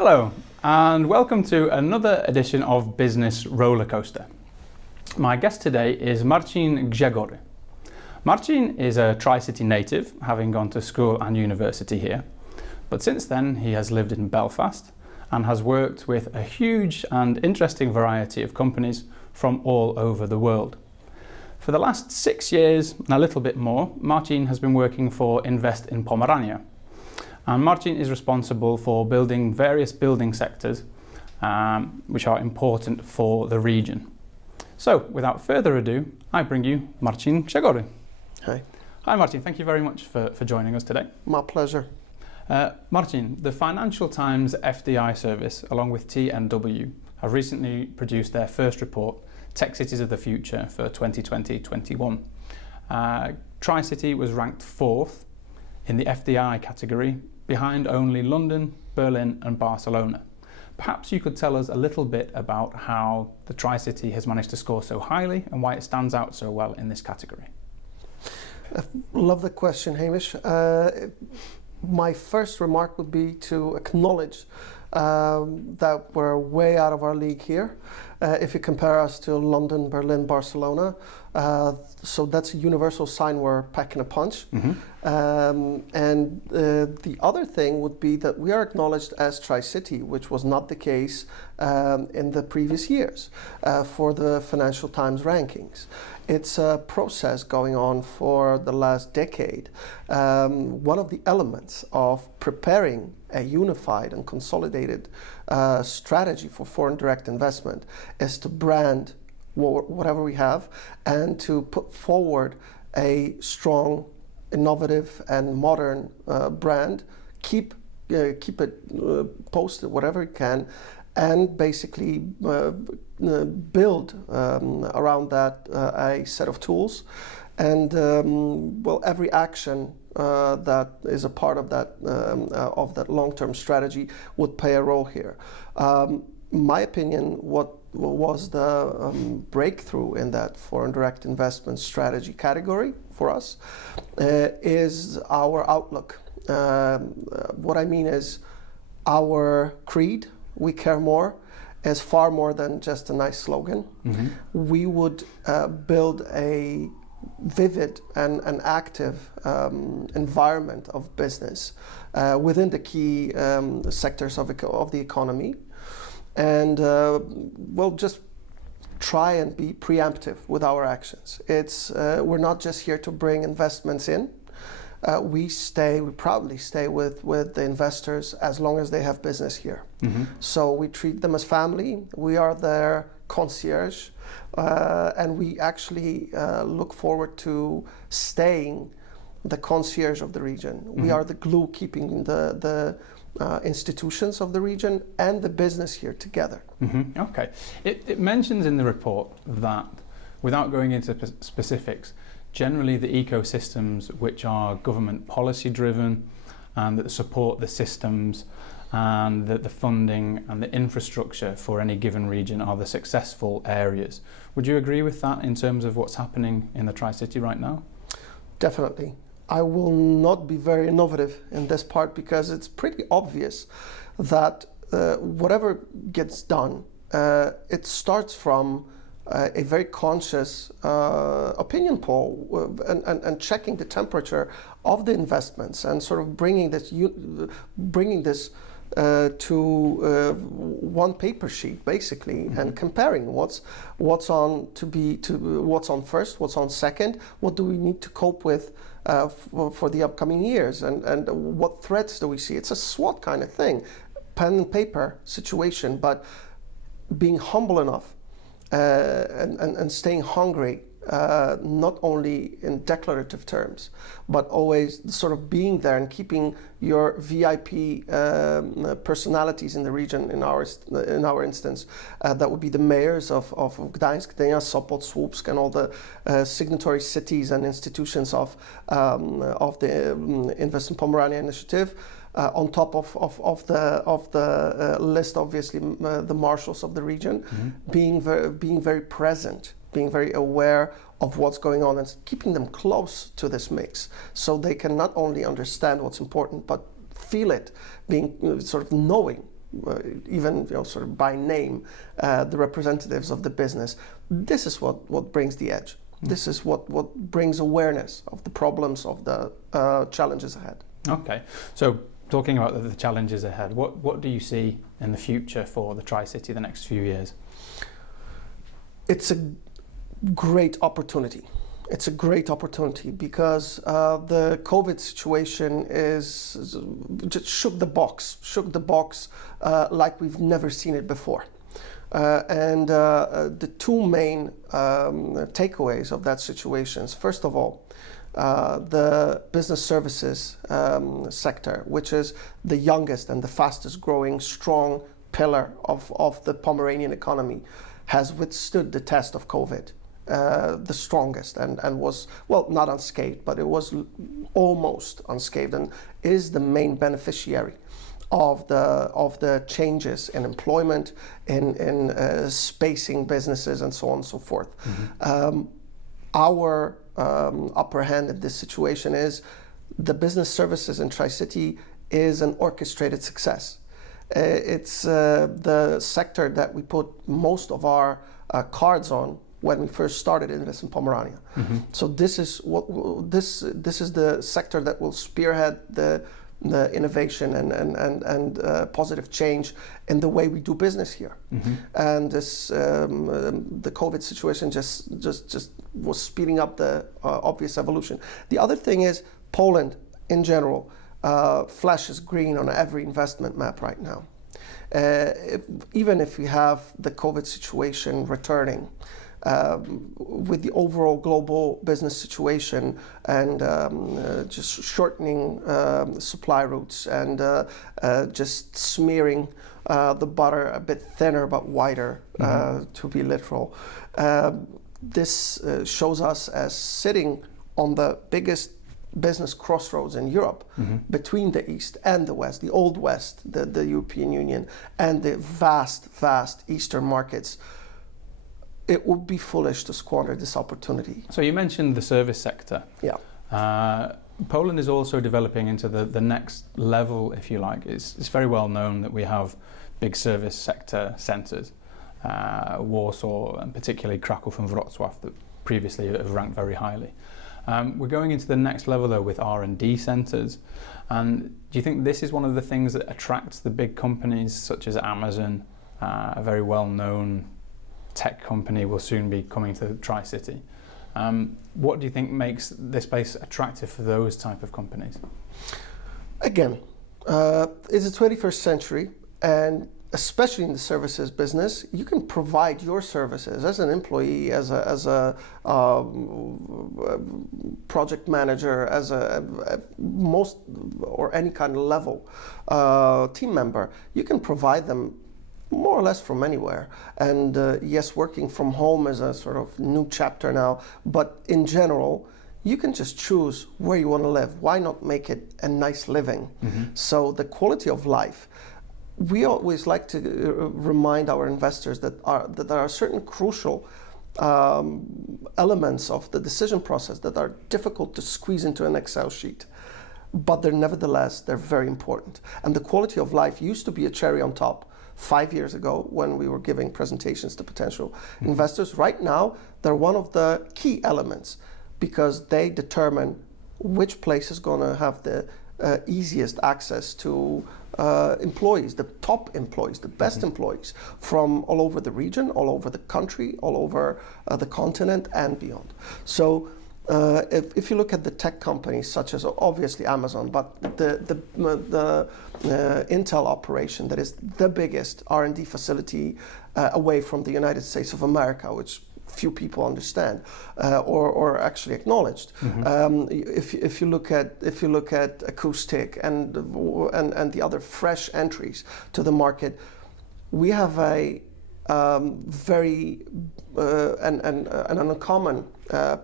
Hello, and welcome to another edition of Business Rollercoaster. My guest today is Marcin Grzegory. Marcin is a Tri-City native, having gone to school and university here. But since then, he has lived in Belfast and has worked with a huge and interesting variety of companies from all over the world. For the last 6 years and a little bit more, Marcin has been working for Invest in Pomerania. And Marcin is responsible for building various building sectors which are important for the region. So, without further ado, I bring you Marcin Grzegory. Hi. Hi Marcin, thank you very much for joining us today. My pleasure. Marcin, the Financial Times FDI service, along with TNW, have recently produced their first report, Tech Cities of the Future for 2020-21. Tri-City was ranked 4th in the FDI category, behind only London, Berlin and Barcelona. Perhaps you could tell us a little bit about how the Tri-City has managed to score so highly and why it stands out so well in this category. I love the question, Hamish. My first remark would be to acknowledge that we're way out of our league here. If you compare us to London, Berlin, Barcelona, so that's a universal sign we're packing a punch. And the other thing would be that we are acknowledged as Tri-City, which was not the case in the previous years for the Financial Times rankings. It's a process going on for the last decade. One of the elements of preparing a unified and consolidated strategy for foreign direct investment is to brand whatever we have and to put forward a strong, innovative and modern brand, keep it posted whatever it can, and basically build around that a set of tools. And every action that is a part of that long-term strategy would play a role here. My opinion, what was the breakthrough in that foreign direct investment strategy category for us is our outlook. What I mean is our creed, we care more, is far more than just a nice slogan. We would build a vivid and active environment of business within the key sectors of the economy, and we'll just try and be preemptive with our actions. We're not just here to bring investments in. We proudly stay with the investors as long as they have business here. So we treat them as family. We are their concierge, and we actually look forward to staying the concierge of the region. We are the glue keeping the institutions of the region and the business here together. Okay. It mentions in the report that, without going into specifics, generally the ecosystems which are government policy driven and that support the systems and the funding and the infrastructure for any given region are the successful areas. Would you agree with that in terms of what's happening in the Tri-City right now? Definitely. I will not be very innovative in this part because it's pretty obvious that whatever gets done, it starts from a very conscious opinion poll and checking the temperature of the investments and sort of bringing this to one paper sheet basically, and comparing what's on what's on first, what's on second, what do we need to cope with for the upcoming years, and what threats do we see. It's a SWOT kind of thing, pen and paper situation, but being humble enough and staying hungry, not only in declarative terms, but always sort of being there and keeping your VIP personalities in the region. In our instance, that would be the mayors of Gdańsk, Gdynia, Sopot, Słupsk, and all the signatory cities and institutions of the Invest in Pomerania initiative. On top of the list, obviously, the marshals of the region, being very present, being very aware of what's going on, and keeping them close to this mix, so they can not only understand what's important, but feel it, being sort of knowing even sort of by name, the representatives of the business. This is what brings the edge. This is what brings awareness of the problems, of the challenges ahead. Okay, so talking about the challenges ahead, what do you see in the future for the Tri-City the next few years? It's a great opportunity. It's a great opportunity because the COVID situation just shook the box like we've never seen it before. And the two main takeaways of that situation is, first of all, the business services sector, which is the youngest and the fastest growing strong pillar of the Pomeranian economy, has withstood the test of COVID. The strongest and was, well, not unscathed, but it was almost unscathed, and is the main beneficiary of the changes in employment, in spacing businesses, and so on and so forth. Our upper hand in this situation is the business services in Tri-City is an orchestrated success. It's the sector that we put most of our cards on when we first started Invest in Pomerania. So this is the sector that will spearhead the innovation and positive change in the way we do business here. And this the COVID situation just was speeding up the obvious evolution. The other thing is Poland in general flashes green on every investment map right now. Even if we have the COVID situation returning, with the overall global business situation and just shortening supply routes and just smearing the butter a bit thinner but wider, to be literal. This shows us as sitting on the biggest business crossroads in Europe, between the East and the West, the Old West, the European Union, and the vast Eastern markets. It would be foolish to squander this opportunity. So you mentioned the service sector. Yeah. Poland is also developing into the next level, if you like. It's very well known that we have big service sector centres, Warsaw and particularly Kraków and Wrocław, that previously have ranked very highly. We're going into the next level though with R&D centres. And do you think this is one of the things that attracts the big companies such as Amazon, a very well-known tech company will soon be coming to Tri-City? What do you think makes this place attractive for those type of companies? Again, it's the 21st century, and especially in the services business, you can provide your services as an employee, as a project manager, as a most or any kind of level team member. You can provide them more or less from anywhere. And yes, working from home is a sort of new chapter now, but in general, you can just choose where you want to live. Why not make it a nice living? So the quality of life, we always like to remind our investors that there are certain crucial elements of the decision process that are difficult to squeeze into an Excel sheet, but they're very important. And the quality of life used to be a cherry on top 5 years ago when we were giving presentations to potential investors. Right now, they're one of the key elements because they determine which place is going to have the easiest access to employees, the top employees, the best employees from all over the region, all over the country, all over the continent and beyond. So if you look at the tech companies such as obviously Amazon, but the Intel operation that is the biggest R&D facility away from the United States of America, which few people understand or actually acknowledged. If you look at Acoustic and the other fresh entries to the market, we have a very an uncommon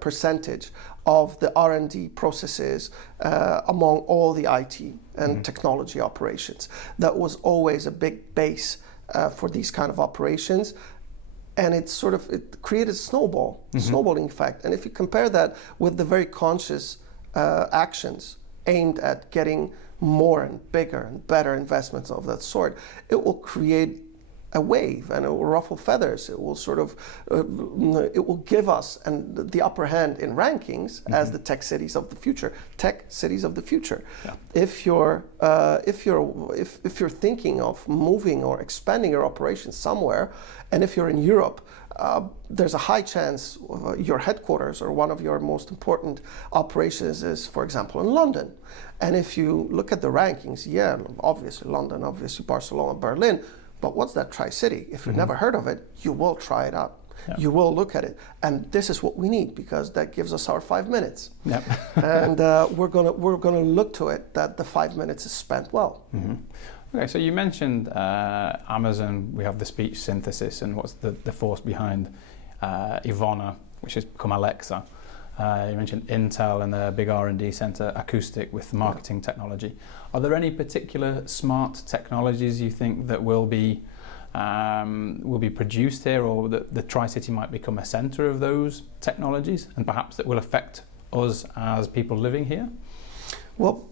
percentage of the R&D processes among all the IT and technology operations. That was always a big base for these kind of operations. And it created a snowballing effect. And if you compare that with the very conscious actions aimed at getting more and bigger and better investments of that sort, it will create a wave and it will ruffle feathers. It will sort of, it will give us the upper hand in rankings as the tech cities of the future. Tech cities of the future. Yeah. If you're thinking of moving or expanding your operations somewhere, and if you're in Europe, there's a high chance your headquarters or one of your most important operations is, for example, in London. And if you look at the rankings, yeah, obviously London, obviously Barcelona, Berlin. But what's that Tri-City? If you've never heard of it, you will try it out. Yeah. You will look at it. And this is what we need, because that gives us our 5 minutes. Yep. And we're gonna look to it that the 5 minutes is spent well. Okay, so you mentioned Amazon, we have the speech synthesis, and what's the force behind Ivona, which has become Alexa. You mentioned Intel and the big R&D center, Acoustic, with marketing technology. Are there any particular smart technologies you think that will be produced here, or that the Tri-City might become a center of those technologies, and perhaps that will affect us as people living here? Well,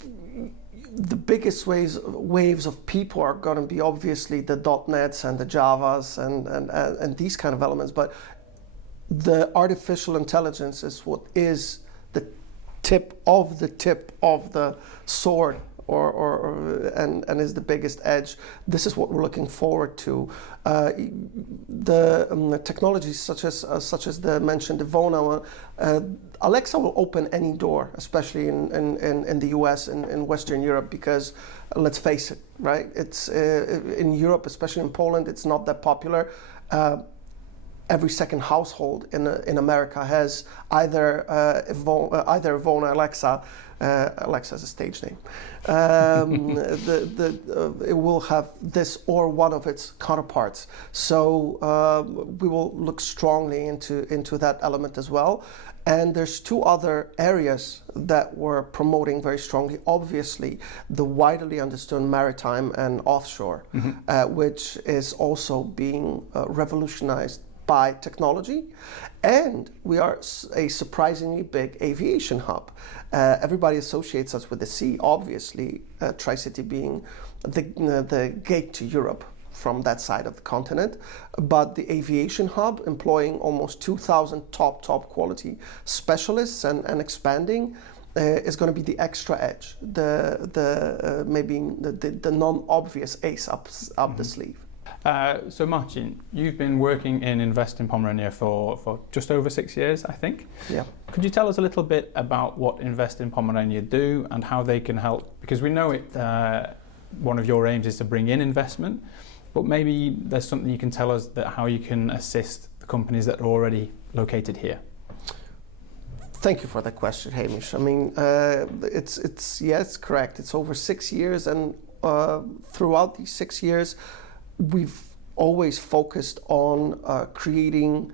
the biggest waves of people are going to be obviously the .NETs and the Javas and these kind of elements, but the artificial intelligence is what is the tip of the sword, and is the biggest edge. This is what we're looking forward to. The technologies such as the mentioned Ivona, Alexa will open any door, especially in the US and in Western Europe, because let's face it, right? It's in Europe, especially in Poland, it's not that popular. Every second household in America has either Ivona, Alexa. Alexa is a stage name. It will have this or one of its counterparts. So we will look strongly into that element as well. And there's two other areas that we're promoting very strongly. Obviously, the widely understood maritime and offshore, which is also being revolutionized by technology, and we are a surprisingly big aviation hub. Everybody associates us with the sea, obviously, Tri-City being the gate to Europe from that side of the continent, but the aviation hub employing almost 2,000 top quality specialists and expanding is going to be the extra edge, maybe the non-obvious ace up the sleeve. So Marcin, you've been working in Invest in Pomerania for just over 6 years, I think. Yeah. Could you tell us a little bit about what Invest in Pomerania do and how they can help? Because we know one of your aims is to bring in investment, but maybe there's something you can tell us that how you can assist the companies that are already located here. Thank you for that question, Hamish. I mean, it's correct. It's over 6 years, and throughout these 6 years, we've always focused on creating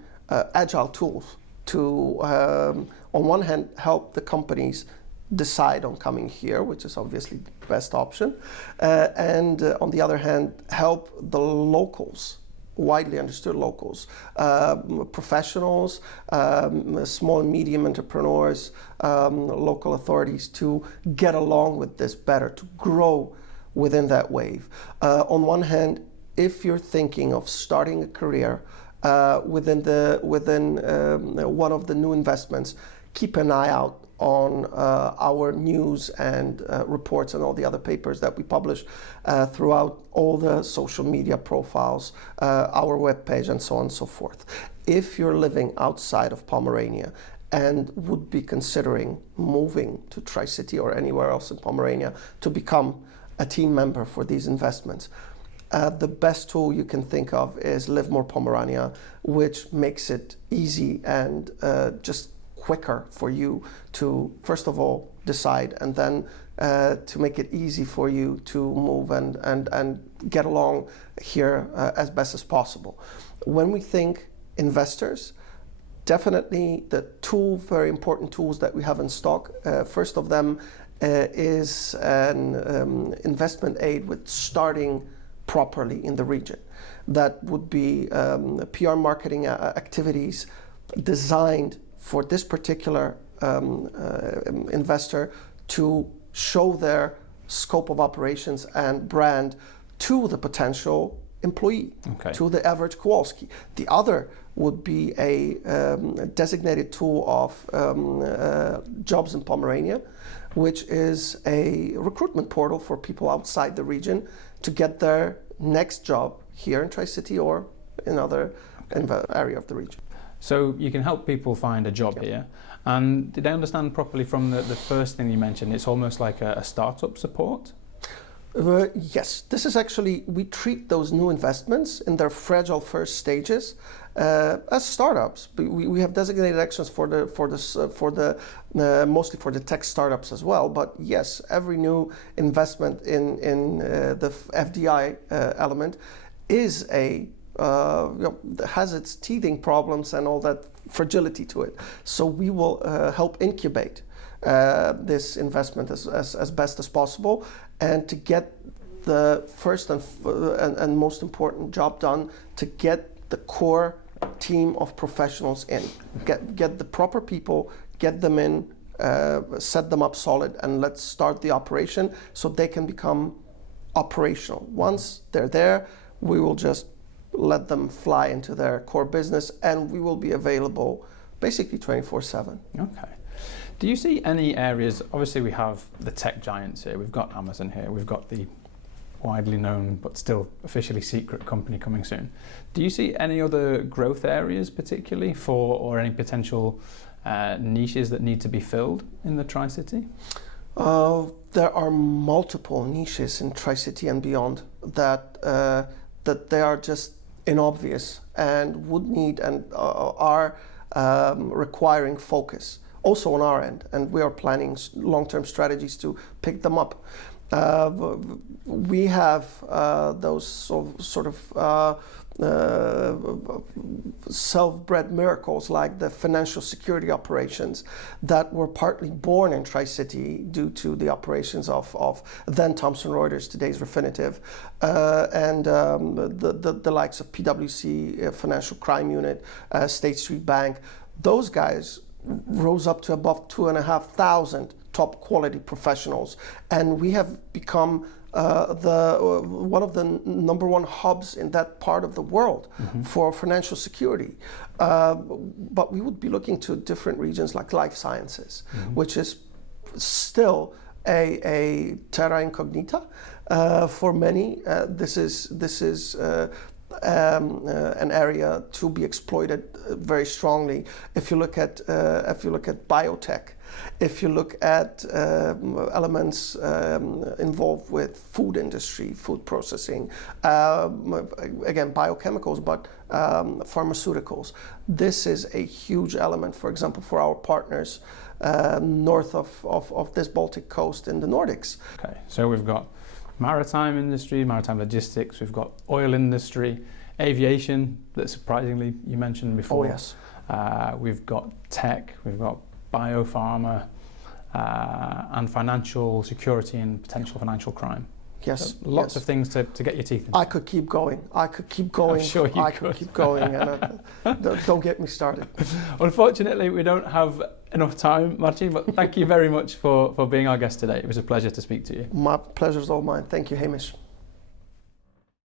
agile tools to, on one hand, help the companies decide on coming here, which is obviously the best option, and on the other hand, help the locals, widely understood locals, professionals, small and medium entrepreneurs, local authorities to get along with this better, to grow within that wave. On one hand, if you're thinking of starting a career within one of the new investments, keep an eye out on our news and reports and all the other papers that we publish throughout all the social media profiles, our webpage, and so on and so forth. If you're living outside of Pomerania and would be considering moving to Tri-City or anywhere else in Pomerania to become a team member for these investments, the best tool you can think of is Live More Pomerania, which makes it easy and just quicker for you to, first of all, decide, and then to make it easy for you to move and get along here as best as possible. When we think investors, definitely the very important tools that we have in stock, first of them is an investment aid with starting properly in the region. That would be PR marketing activities designed for this particular investor to show their scope of operations and brand to the potential employee, to the average Kowalski. The other would be a designated tool of Jobs in Pomerania, which is a recruitment portal for people outside the region to get their next job here in Tri-City or in other area of the region. So you can help people find a job here. And did I understand properly from the first thing you mentioned, it's almost like a startup support? Yes, this is actually, we treat those new investments in their fragile first stages as startups. We have designated actions mostly for the tech startups as well. But yes, every new investment in the FDI element is has its teething problems and all that fragility to it. So we will help incubate this investment as best as possible, and to get the first and most important job done, to get the core team of professionals in, get the proper people, get them in, set them up solid, and let's start the operation so they can become operational. Once they're there, we will just let them fly into their core business, and we will be available basically 24/7. Okay. Do you see any areas, obviously we have the tech giants here, we've got Amazon here, we've got the widely known but still officially secret company coming soon. Do you see any other growth areas particularly or any potential niches that need to be filled in the Tri-City? There are multiple niches in Tri-City and beyond that they are just inobvious and would need and are requiring focus. Also on our end, and we are planning long-term strategies to pick them up. We have those sort of self-bred miracles like the financial security operations that were partly born in Tri-City due to the operations of then Thomson Reuters, today's Refinitiv, and the likes of PwC, Financial Crime Unit, State Street Bank. Those guys rose up to above 2,500 top quality professionals, and we have become one of the number one hubs in that part of the world for financial security. But we would be looking to different regions like life sciences, which is still a terra incognita for many. This is an area to be exploited very strongly. If you look at biotech, if you look at elements involved with food industry, food processing, again biochemicals, but pharmaceuticals. This is a huge element, for example, for our partners north of this Baltic coast in the Nordics. Okay, so we've got maritime industry, maritime logistics, we've got oil industry, aviation that surprisingly you mentioned before. Oh yes. We've got tech, we've got biopharma, and financial security and potential financial crime. Yes. So lots of things to get your teeth into. I could keep going. I'm sure you could keep going, and don't get me started. Unfortunately, we don't have enough time, Marcin, but thank you very much for being our guest today. It was a pleasure to speak to you. My pleasure's all mine. Thank you, Hamish.